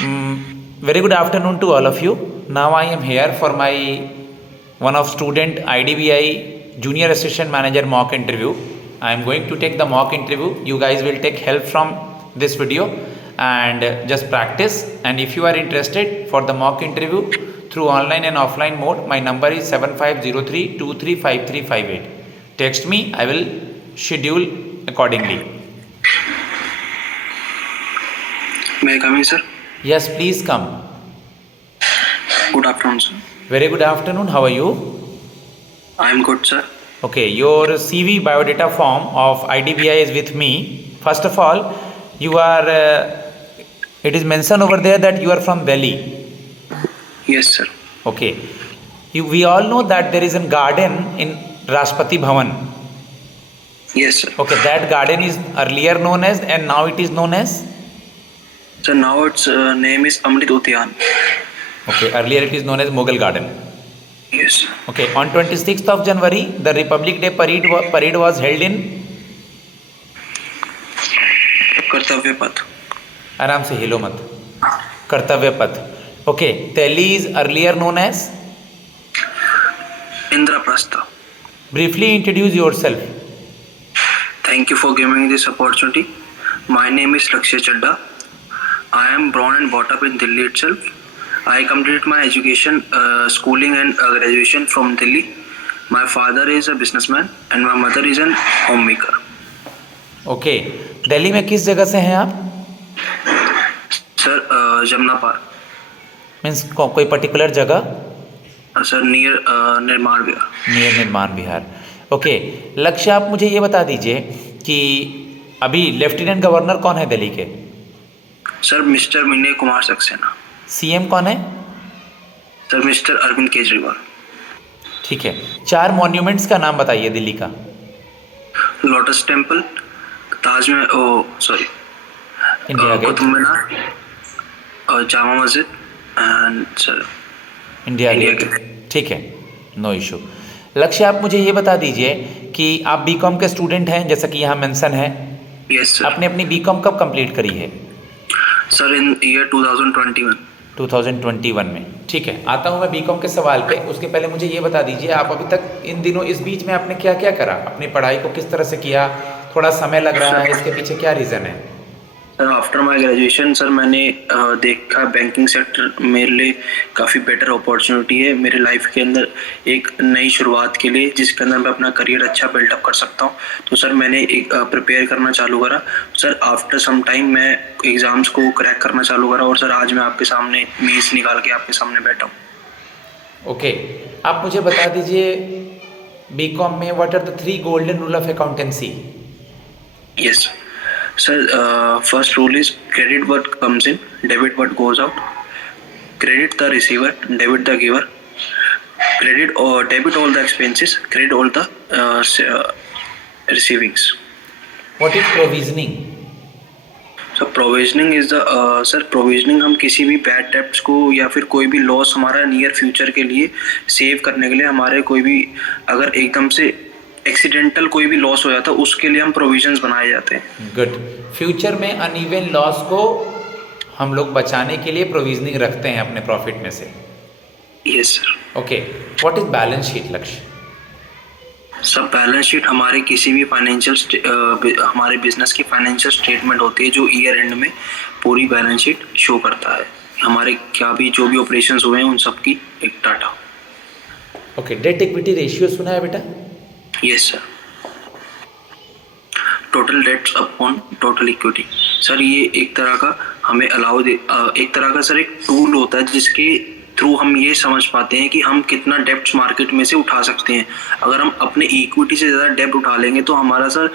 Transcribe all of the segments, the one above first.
Very good afternoon to all of you. Now I am here for my one of student IDBI Junior Assistant Manager mock interview. I am going to take the mock interview. You guys will take help from this video and just practice. And if you are interested for the mock interview through online and offline mode, my number is 7503235358. Text me. I will schedule accordingly. May I come in, sir? Yes, please come. Good afternoon, sir. Very good afternoon. How are you? I am good, sir. Okay, your CV biodata form of IDBI is with me. First of all, you are, it is mentioned over there that you are from Delhi. Yes, sir. Okay. We all know that there is a garden in Rashtrapati Bhavan. Yes, sir. Okay, that garden is earlier known as and now it is known as? So now its name is Amrit Udyan. Okay, earlier it is known as Mughal Garden. Yes, sir. Okay, on 26th of January, the Republic Day parade was held in? कर्तव्य पथ. आराम से हिलो मत. कर्तव्य पथ. Okay, Delhi is earlier known as? Indraprastha. Briefly introduce yourself. Thank you for giving this opportunity. My name is Lakshya Chadda. I am born and brought up in Delhi itself. I completed my education, schooling and graduation from Delhi. My father is a businessman and my mother is an homemaker. Okay, Delhi में किस जगह से हैं आप? Sir, Jamna Park. Means कोई particular जगह? Sir, near निर्माण विहार. Near निर्माण विहार. ओके, लक्ष्य आप मुझे ये बता दीजिए कि अभी लेफ्टिनेंट गवर्नर कौन है दिल्ली के? Sir Mr Vinay Kumar Saxena. CM कौन है? Sir Mr Arvind Kejriwal. ठीक है, 4 मॉन्यूमेंट्स का नाम बताइए दिल्ली का. Lotus temple, Taj Mahal, sorry, India Gate, Qutub Minar, Jama Masjid and sir India gate. ठीक है, नो इशू. लक्ष्य आप मुझे ये बता दीजिए कि आप बीकॉम के स्टूडेंट हैं जैसा कि यहाँ मेंशन है. Yes sir. आपने अपनी बीकॉम कब कंप्लीट करी है? सर इन ईयर 2021. 2021 में. ठीक है, आता हूँ मैं बीकॉम के सवाल पे. उसके पहले मुझे ये बता दीजिए आप अभी तक इन दिनों इस बीच में आपने क्या क्या करा, अपनी पढ़ाई को किस तरह से किया? थोड़ा समय लग रहा है, इसके पीछे क्या रीज़न है? Sir after my graduation sir मैंने देखा बैंकिंग सेक्टर मेरे लिए काफ़ी बेटर अपॉर्चुनिटी है मेरे लाइफ के अंदर एक नई शुरुआत के लिए जिसके अंदर मैं अपना करियर अच्छा बिल्डअप कर सकता हूँ. तो सर मैंने एक प्रिपेयर करना चालू करा. सर आफ्टर सम टाइम मैं एग्ज़ाम्स को क्रैक करना चालू करा और सर आज मैं आपके सामने मेंस निकाल के आपके सामने बैठा हूँ. ओके, आप मुझे बता दीजिए बीकॉम में what are the 3 golden rule of accountancy? Yes sir, first rule is credit what comes in, debit what goes out. Credit the receiver, debit the giver. Credit or debit all the expenses, credit all the receivings. What is provisioning? So provisioning is the sir provisioning हम किसी भी bad debts को या फिर कोई भी loss हमारा near future के लिए सेव करने के लिए हमारे कोई भी अगर एकदम से एक्सीडेंटल कोई भी लॉस हो जाता है उसके लिए हम प्रोविजंस बनाए जाते हैं. गुड. फ्यूचर में अनइवन लॉस को हम लोग बचाने के लिए प्रोविजनिंग रखते हैं अपने प्रॉफिट में से. Yes sir. Okay, what is balance sheet लक्ष्य? सब बैलेंस शीट हमारे किसी भी फाइनेंशियल हमारे बिजनेस की फाइनेंशियल स्टेटमेंट होती है जो ईयर एंड में पूरी बैलेंस शीट शो करता है हमारे क्या भी जो भी ऑपरेशंस हुए हैं उन सब की एक data. Okay, debt equity ratio सुना है बेटा? Yes sir. Total debts upon total equity. Sir ये एक तरह का हमें एक तरह का सर एक टूल होता है जिसके थ्रू हम ये समझ पाते हैं कि हम कितना डेब्ट्स मार्केट में से उठा सकते हैं. अगर हम अपने इक्विटी से ज़्यादा डेब्ट उठा लेंगे तो हमारा सर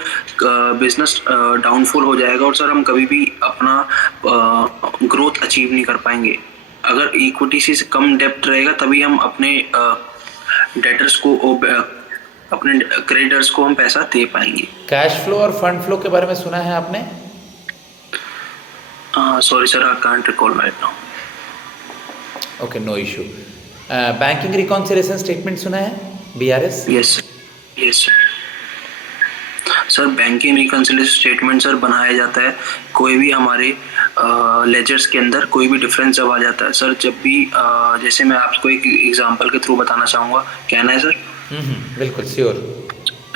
बिजनेस डाउनफॉल हो जाएगा और सर हम कभी भी अपना ग्रोथ अचीव नहीं कर पाएंगे. अगर इक्विटी से कम डेब्ट रहेगा तभी हम अपने डेटर्स को अपने क्रेडिटर्स को हम पैसा दे पाएंगे. कैश फ्लो और फंड फ्लो के बारे में सुना है आपने? Sorry sir, I can't recall right now. Okay, no issue. Banking reconciliation statement सुना है? BRS? Yes sir. Sir banking reconciliation statement sir बनाया जाता है, कोई भी हमारे लेजर्स के अंदर कोई भी डिफरेंस जब आ जाता है सर, जब भी जैसे मैं आपको एक एग्जांपल के थ्रू बताना चाहूँगा, कहना है सर? बिल्कुल श्योर।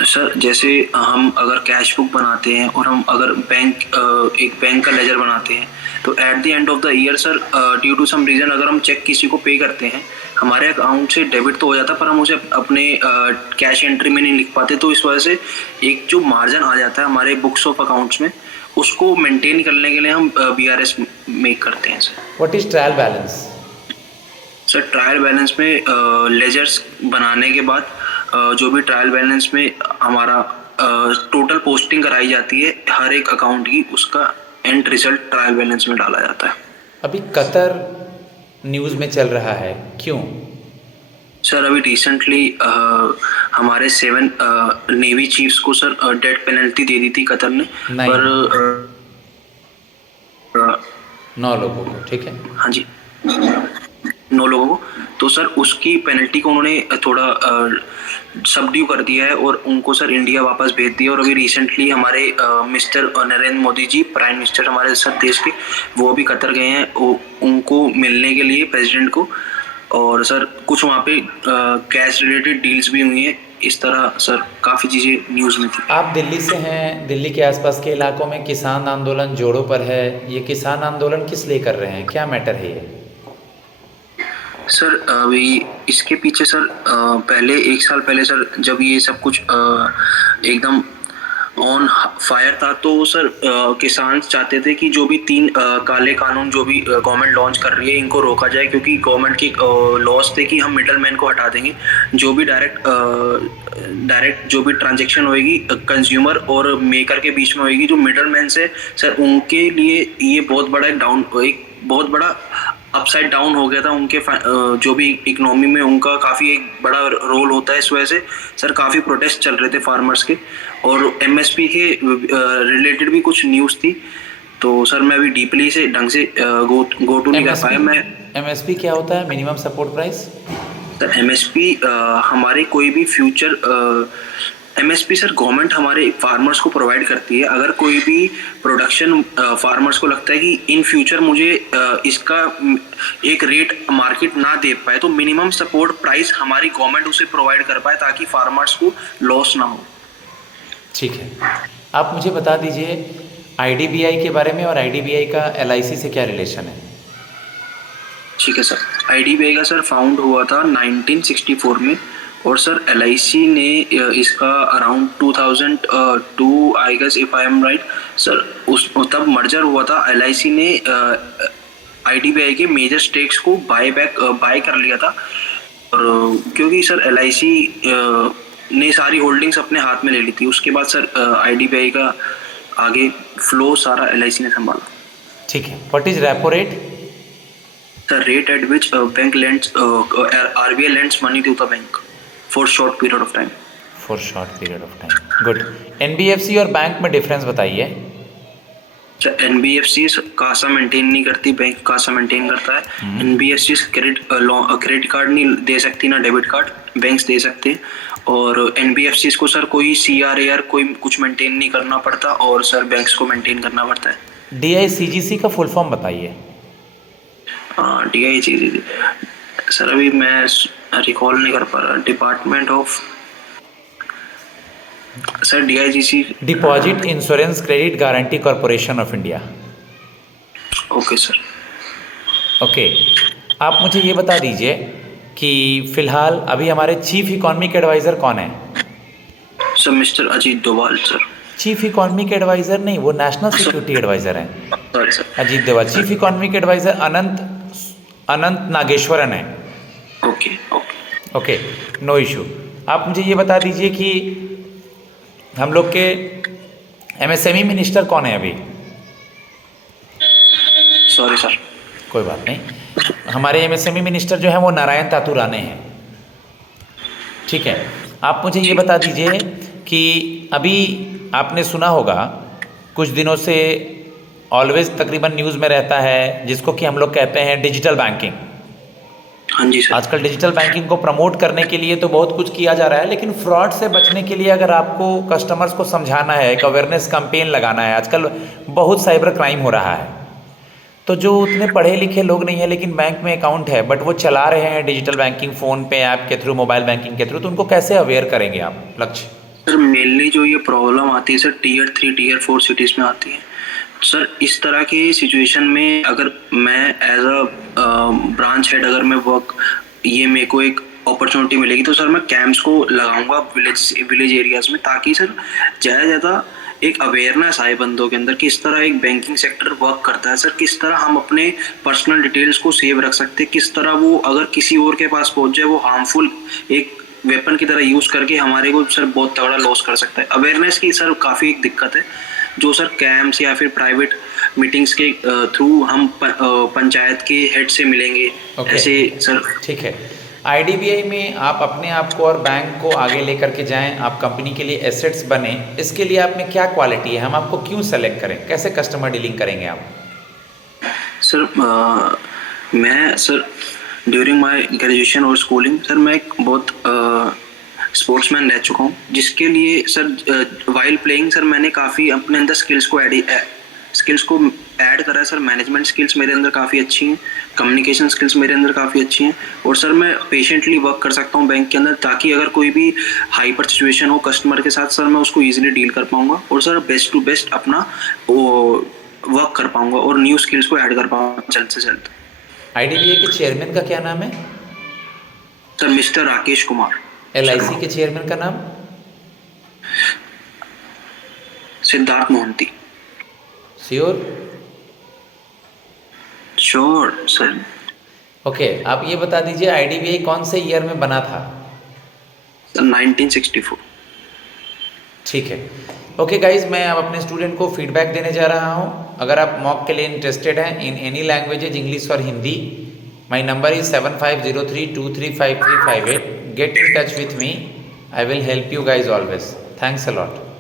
सर जैसे हम अगर कैश बुक बनाते हैं और हम अगर एक बैंक का लेजर बनाते हैं, तो at the end of the year sir due to some reason अगर हम चेक किसी को पे करते हैं, हमारे अकाउंट से डेबिट तो हो जाता है पर हम उसे अपने कैश एंट्री में नहीं लिख पाते, तो इस वजह से एक जो मार्जिन आ जाता है हमारे बुक्स ऑफ अकाउंट्स में, उसको मेंटेन करने के लिए हम BRS मेक करते हैं sir. What is trial balance? Sir trial balance में लेजर्स बनाने के बाद जो भी ट्रायल बैलेंस में हमारा टोटल पोस्टिंग कराई जाती है हर एक अकाउंट की, उसका एंड रिजल्ट ट्रायल बैलेंस में डाला जाता है। अभी कतर न्यूज़ में चल रहा है, क्यों? सर अभी रिसेंटली हमारे 7 नेवी चीफ्स को सर डेथ पेनल्टी दे दी थी कतर ने, पर 9 लोगों को, ठीक है? हाँ जी, 9 लोगों को, तो सर उसकी पेनल्टी को उन्होंने थोड़ा सबड्यू कर दिया है और उनको सर इंडिया वापस भेज दिया। और अभी रिसेंटली हमारे mister Narendra Modi ji, prime minister हमारे सर देश के, वो अभी कतर गए हैं उनको मिलने के लिए प्रेसिडेंट को, और सर कुछ वहाँ पे कैश रिलेटेड डील्स भी हुई हैं। इस तरह सर काफ़ी चीज़ें न्यूज़ में थी। आप दिल्ली से हैं, दिल्ली के आसपास के इलाकों में किसान आंदोलन जोरों पर है, ये किसान आंदोलन किस लिए कर रहे हैं, क्या मैटर है ये? सर अभी इसके पीछे सर पहले 1 साल पहले सर जब ये सब कुछ एकदम ऑन फायर था, तो सर किसान चाहते थे कि जो भी 3 काले कानून जो भी गवर्नमेंट लॉन्च कर रही है इनको रोका जाए, क्योंकि गवर्नमेंट की लॉस थे कि हम मिडल मैन को हटा देंगे, जो भी डायरेक्ट जो भी ट्रांजैक्शन होएगी कंज्यूमर और मेकर के बीच में होएगी, जो मिडल मैन से सर उनके लिए ये बहुत बड़ा अपसाइड डाउन हो गया था। उनके जो भी इकोनॉमी में उनका काफ़ी एक बड़ा रोल होता है। इस वजह से सर काफ़ी प्रोटेस्ट चल रहे थे फार्मर्स के, और MSP के रिलेटेड भी कुछ न्यूज़ थी, तो सर मैं अभी डीपली से ढंग से गो टू नहीं कर पाया। मैं MSP क्या होता है, minimum support price? Sir MSP हमारे कोई भी फ्यूचर MSP सर गवर्नमेंट हमारे फार्मर्स को प्रोवाइड करती है। अगर कोई भी प्रोडक्शन फार्मर्स को लगता है कि इन फ्यूचर मुझे इसका एक रेट मार्केट ना दे पाए, तो मिनिमम सपोर्ट प्राइस हमारी गवर्नमेंट उसे प्रोवाइड कर पाए ताकि फार्मर्स को लॉस ना हो। ठीक है, आप मुझे बता दीजिए IDBI के बारे में, और IDBI का LIC से क्या रिलेशन है? ठीक है सर, IDBI का सर फाउंड हुआ था 1964 में, और सर LIC ने इसका around 2002 I guess if I am right sir, उस तब मर्जर हुआ था। LIC ने IDBI के मेजर स्टेक्स को बाय कर लिया था, और क्योंकि सर LIC ने सारी होल्डिंग्स अपने हाथ में ले ली थी। उसके बाद सर IDBI का आगे फ्लो सारा LIC ने संभाला। ठीक है, what is repo rate? Sir rate at which bank lends RBI lends money to the bank for short period of time. For short period of time, good. NBFC और bank में difference बताइए। NBFC CASA maintain नहीं करती, bank Kasa maintain करता है। NBFC credit card नहीं दे सकती, ना डेबिट कार्ड, बैंक्स दे सकते हैं। और NBFC को सर कोई CRAR कोई कुछ मेंटेन नहीं करना पड़ता, और सर बैंक्स को मेंटेन करना पड़ता है। DICGC का फुल फॉर्म बताइए। DICGC सर अभी मैं रिकॉल नहीं कर पा रहा। Department of sir DICGC deposit insurance credit guarantee corporation of India. Okay sir. Okay, आप मुझे ये बता दीजिए कि फिलहाल अभी हमारे चीफ इकोनॉमिक एडवाइज़र कौन है? Sir Mr Ajit Doval sir. Chief economic adviser नहीं, वो नेशनल सिक्योरिटी एडवाइज़र हैं। Sorry sir, Ajit Doval. Chief economic adviser Anant Nageswaran है। Okay, no issue. आप मुझे ये बता दीजिए कि हम लोग के MSME मिनिस्टर कौन है अभी? सॉरी सर, कोई बात नहीं। हमारे MSME मिनिस्टर जो हैं वो नारायण तातू राणे हैं। ठीक है, आप मुझे ये बता दीजिए कि अभी आपने सुना होगा कुछ दिनों से ऑलवेज तकरीबन न्यूज़ में रहता है, जिसको कि हम लोग कहते हैं डिजिटल बैंकिंग। हाँ जी सर। आजकल डिजिटल बैंकिंग को प्रमोट करने के लिए तो बहुत कुछ किया जा रहा है, लेकिन फ्रॉड से बचने के लिए अगर आपको कस्टमर्स को समझाना है, एक अवेयरनेस कैंपेन लगाना है, आजकल बहुत साइबर क्राइम हो रहा है, तो जो उतने पढ़े लिखे लोग नहीं है लेकिन बैंक में अकाउंट है बट वो चला रहे हैं डिजिटल बैंकिंग फ़ोन पे ऐप के थ्रू, मोबाइल बैंकिंग के थ्रू, तो उनको कैसे अवेयर करेंगे आप? लक्ष्य सर मेनली जो ये प्रॉब्लम आती है सर Tier 3 Tier 4 सिटीज़ में आती है सर। इस तरह की सिचुएशन में अगर मैं एज अ ब्रांच हेड अगर मैं वर्क ये मेरे को एक अपॉर्चुनिटी मिलेगी तो सर मैं कैंप्स को लगाऊंगा विलेज एरियाज में, ताकि सर ज़्यादा एक अवेयरनेस आए बंदों के अंदर, किस तरह एक बैंकिंग सेक्टर वर्क करता है सर, किस तरह हम अपने पर्सनल डिटेल्स को सेव रख सकते हैं, किस तरह वो अगर किसी और के पास पहुंच जाए वो हार्मफुल एक वेपन की तरह यूज़ करके हमारे को सर बहुत तगड़ा लॉस कर सकता है। अवेयरनेस की सर काफ़ी एक दिक्कत है, जो सर कैंप्स या फिर प्राइवेट मीटिंग्स के थ्रू हम पंचायत के हेड से मिलेंगे। ऐसे सर ठीक है। IDBI में आप अपने आप को और बैंक को आगे लेकर के जाएं, आप कंपनी के लिए एसेट्स बने, इसके लिए आप में क्या क्वालिटी है, हम आपको क्यों सेलेक्ट करें, कैसे कस्टमर डीलिंग करेंगे आप? सर मैं सर ड्यूरिंग माय ग्रेजुएशन और स्कूलिंग सर मैं एक बहुत स्पोर्ट्समैन रह चुका हूँ, जिसके लिए सर वाइल प्लेइंग सर मैंने काफ़ी अपने अंदर स्किल्स को ऐड करा है सर। मैनेजमेंट स्किल्स मेरे अंदर काफ़ी अच्छी हैं, कम्युनिकेशन स्किल्स मेरे अंदर काफ़ी अच्छी हैं, और सर मैं पेशेंटली वर्क कर सकता हूँ बैंक के अंदर, ताकि अगर कोई भी हाइपर सिचुएशन हो कस्टमर के साथ सर मैं उसको ईजिली डील कर पाऊँगा और सर बेस्ट टू बेस्ट अपना वर्क कर पाऊँगा और न्यू स्किल्स को ऐड कर पाऊँगा जल्द से जल्द। IDBI के चेयरमैन का क्या नाम है? Sir mister Rakesh Kumar. LIC के चेयरमैन का नाम? Siddharth Mohanty. Sure? Sure sir. Okay, आप ये बता दीजिए IDBI कौन से ईयर में बना था? सर 1964। ठीक है। ओके गाइज, मैं अब अपने स्टूडेंट को फीडबैक देने जा रहा हूँ। अगर आप मॉक के लिए इंटरेस्टेड हैं इन एनी लैंग्वेजेज, इंग्लिश और Hindi, my number is 7503235358. Get in touch with me, I will help you guys always. Thanks a lot.